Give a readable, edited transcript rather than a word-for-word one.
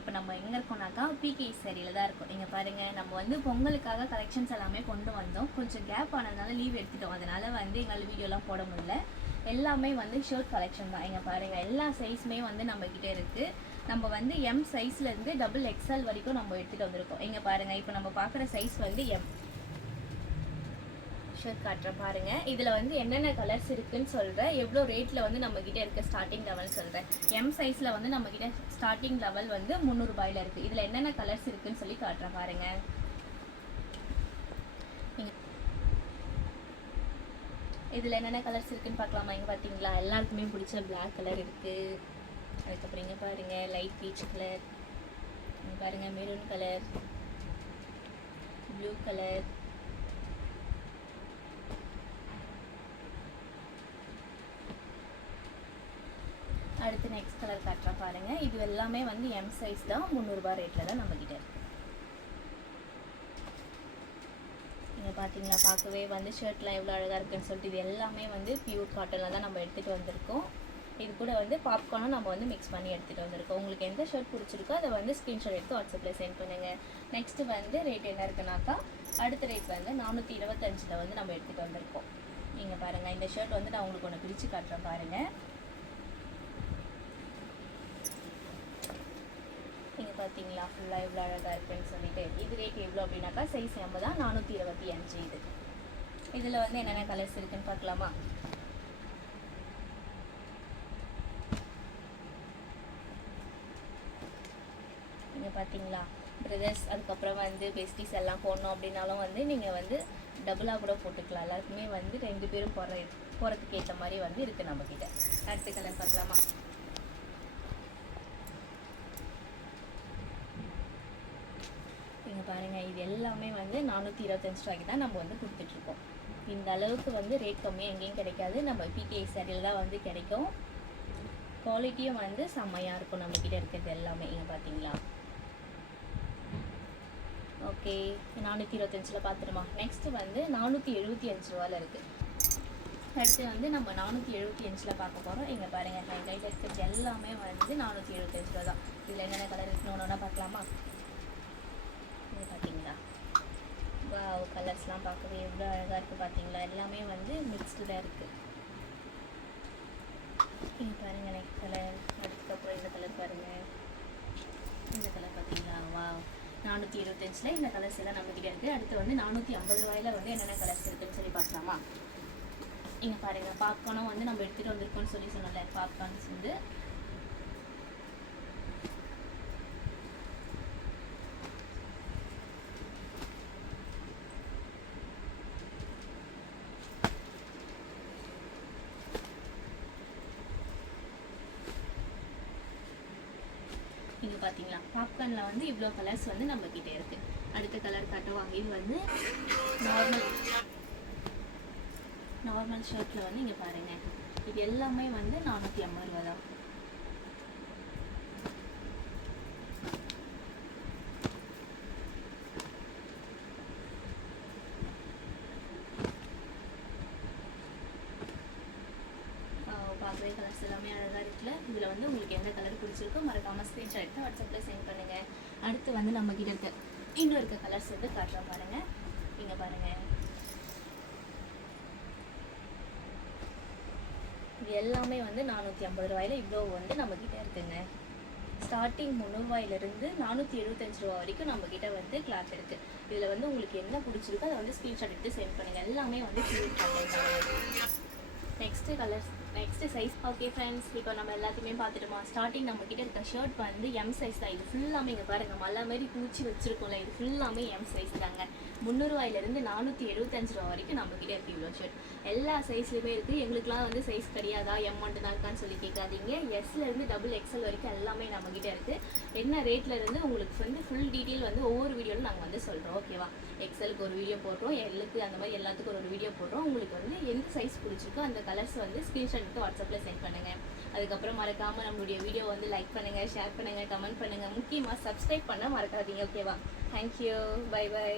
இப்போ நம்ம எங்கே இருக்கோம்னாக்கா பிகே சரியில் தான் இருக்கும். நீங்கள் பாருங்கள், நம்ம வந்து பொங்கலுக்காக கலெக்ஷன்ஸ் எல்லாமே கொண்டு வந்தோம். கொஞ்சம் கேப் ஆனதுனால லீவ் எடுத்துட்டோம். அதனால் வந்து எங்களால் வீடியோலாம் போட முடியல. எல்லாமே வந்து ஷர்ட் கலெக்ஷன் தான். இங்கே பாருங்கள், எல்லா சைஸுமே வந்து நம்மக்கிட்ட இருக்குது. நம்ம வந்து எம் சைஸ்லேருந்து டபுள் எக்ஸ்எல் வரைக்கும் நம்ம எடுத்துகிட்டு வந்திருக்கோம். இங்கே பாருங்கள், இப்போ நம்ம பார்க்குற சைஸ் வந்து எம். ஷர்ட் காட்டுறேன் பாருங்கள். இதில் வந்து என்னென்ன கலர்ஸ் இருக்குதுன்னு சொல்கிறேன், எவ்வளோ ரேட்டில் வந்து நம்மக்கிட்ட இருக்க ஸ்டார்டிங் லெவல் சொல்கிறேன். எம் சைஸில் வந்து நம்மக்கிட்ட ஸ்டார்டிங் லெவல் வந்து 300 ரூபாயில் இருக்குது. இதில் என்னென்ன கலர்ஸ் இருக்குதுன்னு சொல்லி காட்டுறேன் பாருங்கள். இதில் என்னென்ன கலர்ஸ் இருக்குதுன்னு பார்க்கலாமா? இங்கே பார்த்தீங்களா, எல்லாருக்குமே பிடிச்ச பிளாக் கலர் இருக்குது. அதுக்கப்புறம் இங்கே பாருங்கள் லைட் பீச் கலர், இங்கே பாருங்கள் மெரூன் கலர், ப்ளூ கலர், அடுத்து நெக்ஸ்ட் கலர் காட்டுறா பாருங்கள். இது எல்லாமே வந்து எம் சைஸ் தான், 300 ரூபாய் ரேட்டில் தான் நம்மக்கிட்ட இருக்குது. நீங்கள் பார்த்தீங்களா, பார்க்கவே வந்து ஷர்ட்லாம் எவ்வளோ அழகாக இருக்குன்னு சொல்லிட்டு இது எல்லாமே வந்து பியூர் காட்டனில் தான் நம்ம எடுத்துகிட்டு வந்திருக்கோம். இது கூட வந்து பாப்கார்னும் நம்ம வந்து மிக்ஸ் பண்ணி எடுத்துகிட்டு வந்திருக்கோம். உங்களுக்கு எந்த ஷர்ட் பிடிச்சிருக்கோ அதை வந்து ஸ்க்ரீன்ஷாட் எடுத்து வாட்ஸ்அப்பில் சென்ட் பண்ணுங்கள். நெக்ஸ்ட்டு வந்து ரேட் என்ன இருக்குனாக்கா, அடுத்த ரேட் வந்து 425 வந்து நம்ம எடுத்துகிட்டு வந்திருக்கோம். நீங்கள் பாருங்கள், இந்த ஷர்ட் வந்து நான் உங்களுக்கு ஒன்று பிரித்து காட்டுறேன் பாருங்கள். நீங்கள் பார்த்தீங்களா, ஃபுல்லாக எவ்வளோ அழகாக இருக்குன்னு சொல்லிட்டு. இது ரேட் எவ்வளோ அப்படின்னாக்கா, சைஸ் எம் தான், 425 இது. இதில் வந்து என்னென்ன கலர்ஸ் இருக்குன்னு பார்க்கலாமா? நீங்கள் பார்த்தீங்களா, ப்ரதர்ஸ் அதுக்கப்புறம் வந்து பெஸ்டிஸ் எல்லாம் போடணும் அப்படின்னாலும் வந்து நீங்கள் வந்து டபுளாக கூட போட்டுக்கலாம். எல்லாருக்குமே வந்து 2 பேரும் போகிறதுக்கு ஏற்ற மாதிரி வந்து இருக்குது நம்மக்கிட்ட. அடுத்த கலர் பார்க்கலாமா? நீங்கள் பாருங்கள், இது எல்லாமே வந்து 425 ரூபாய்க்கு தான் நம்ம வந்து கொடுத்துட்ருக்கோம். இந்த அளவுக்கு வந்து ரேட் கம்மியாக எங்கேயும் கிடைக்காது. நம்ம பிகே சரியில் தான் வந்து கிடைக்கும். குவாலிட்டியும் வந்து செம்மையாக இருக்கும் நம்மக்கிட்ட இருக்கிறது எல்லாமே. இங்கே பார்த்தீங்களா, ஓகே 425 பார்த்துருமா. நெக்ஸ்ட்டு வந்து 475 ரூபாயில் இருக்குது. அடுத்து வந்து நம்ம 475 பார்க்க போகிறோம். இங்கே பாருங்கள், என் கையில் இருக்கிறது எல்லாமே வந்து 475 ரூபா தான். இதில் என்னென்ன கலர் இருக்குன்னு ஒன்றா பார்க்கலாமா? பார்த்தீங்களா, வாவ், கலர்ஸ்லாம் பார்க்கவே எவ்வளோ அழகாக இருக்குது பார்த்தீங்களா. எல்லாமே வந்து மிக்ஸ்டாக இருக்குது. இங்கே பாருங்கள் நெக்ஸ்ட் கலர். அதுக்கப்புறம் இந்த கலர் பாருங்கள், இந்த கலர் பார்த்தீங்களா, வாவ் 475 இந்த கலர்ஸ் எல்லாம் நம்மக்கிட்ட இருக்குது. அடுத்து வந்து 450 ரூபாயில் வந்து என்னென்ன கலர்ஸ் இருக்குதுன்னு சொல்லி பார்க்கலாமா? இங்கே பாருங்கள், பாப்கார்னும் வந்து நம்ம எடுத்துகிட்டு வந்திருக்கோன்னு சொல்லி சொன்னல. பாப்கார்ன்ஸ் வந்து இங்கே பார்த்தீங்களா, பாப்கார்னில் வந்து இவ்வளோ கலர்ஸ் வந்து நம்மக்கிட்ட இருக்குது. அடுத்த கலர் காட்டுவா. இது வந்து நார்மல் ஷர்ட்டில் வந்து இங்கே பாருங்கள், இது எல்லாமே வந்து 450 ரூபா தான். பார்க்கவே கலர்ஸ் எல்லாமே அழகாக இருக்குல்ல. இதில் வந்து உங்களுக்கு எந்த கலர் பிடிச்சிருக்கோ மறக்காமல் ஸ்க்ரீன்ஷாட் எடுத்து வாட்ஸ்அப்பில் சென்ட் பண்ணுங்கள். அடுத்து வந்து நம்மக்கிட்ட இருக்க இன்னும் இருக்க கலர்ஸ் வந்து காட்டுறோம் பாருங்கள். இங்கே பாருங்கள், இது எல்லாமே வந்து 450 ரூபாயில் இவ்வளோ வந்து நம்மக்கிட்ட இருக்குங்க. ஸ்டார்டிங் 300 ரூபாயிலிருந்து 475 ரூபா வரைக்கும் நம்மக்கிட்ட வந்து கிளாத் இருக்குது. இதில் வந்து உங்களுக்கு என்ன பிடிச்சிருக்கோ அதை வந்து ஸ்க்ரீன்ஷாட் எடுத்து சென்ட் பண்ணுங்கள். எல்லாமே வந்து cute cotton. Next colours, next size. Okay friends, இப்போ நம்ம எல்லாத்தையுமே பார்த்துட்டோமா. ஸ்டார்டிங் நம்மக்கிட்ட இருக்க ஷர்ட் வந்து எம் சைஸ் தான். இது ஃபுல்லாமே இங்கே பாருங்கள், மலை மாதிரி பூச்சி வச்சுருக்கோம்ல, இது ஃபுல்லாமே எம் சைஸ் தாங்க. 300 ரூபாயிலிருந்து 475 ரூபா வரைக்கும் நம்மக்கிட்ட இருக்குது இவ்வளோ ஷர்ட். எல்லா சைஸ்லையுமே இருக்குது. எங்களுக்குலாம் வந்து சைஸ் கிடையாதா, எம் மட்டும் தான் இருக்கான்னு சொல்லி கேட்காதீங்க. எஸ்லேருந்து டபுள் எக்ஸ்எல் வரைக்கும் எல்லாமே நம்மக்கிட்ட இருக்குது. என்ன ரேட்டில் இருந்து உங்களுக்கு வந்து ஃபுல் டீட்டெயில் வந்து ஒவ்வொரு வீடியோவில் நாங்கள் வந்து சொல்கிறோம். ஓகேவா, எக்ஸ்எலுக்கு ஒரு வீடியோ போடுறோம், எல்லுக்கு அந்த மாதிரி எல்லாத்துக்கும் ஒரு வீடியோ போடுறோம். உங்களுக்கு வந்து எந்த சைஸ் பிடிச்சிருக்கோ அந்த கலர்ஸ் வந்து ஸ்க்ரீன்ஷாட் எடுத்து வாட்ஸ்அப்பில் சென்ட் பண்ணுங்கள். அதுக்கப்புறம் மறக்காமல் நம்மளுடைய வீடியோ வந்து லைக் பண்ணுங்கள், ஷேர் பண்ணுங்கள், கமெண்ட் பண்ணுங்கள். முக்கியமாக சப்ஸ்கிரைப் பண்ண மறக்காதீங்க. ஓகேவா, தேங்க்யூ, பை பை.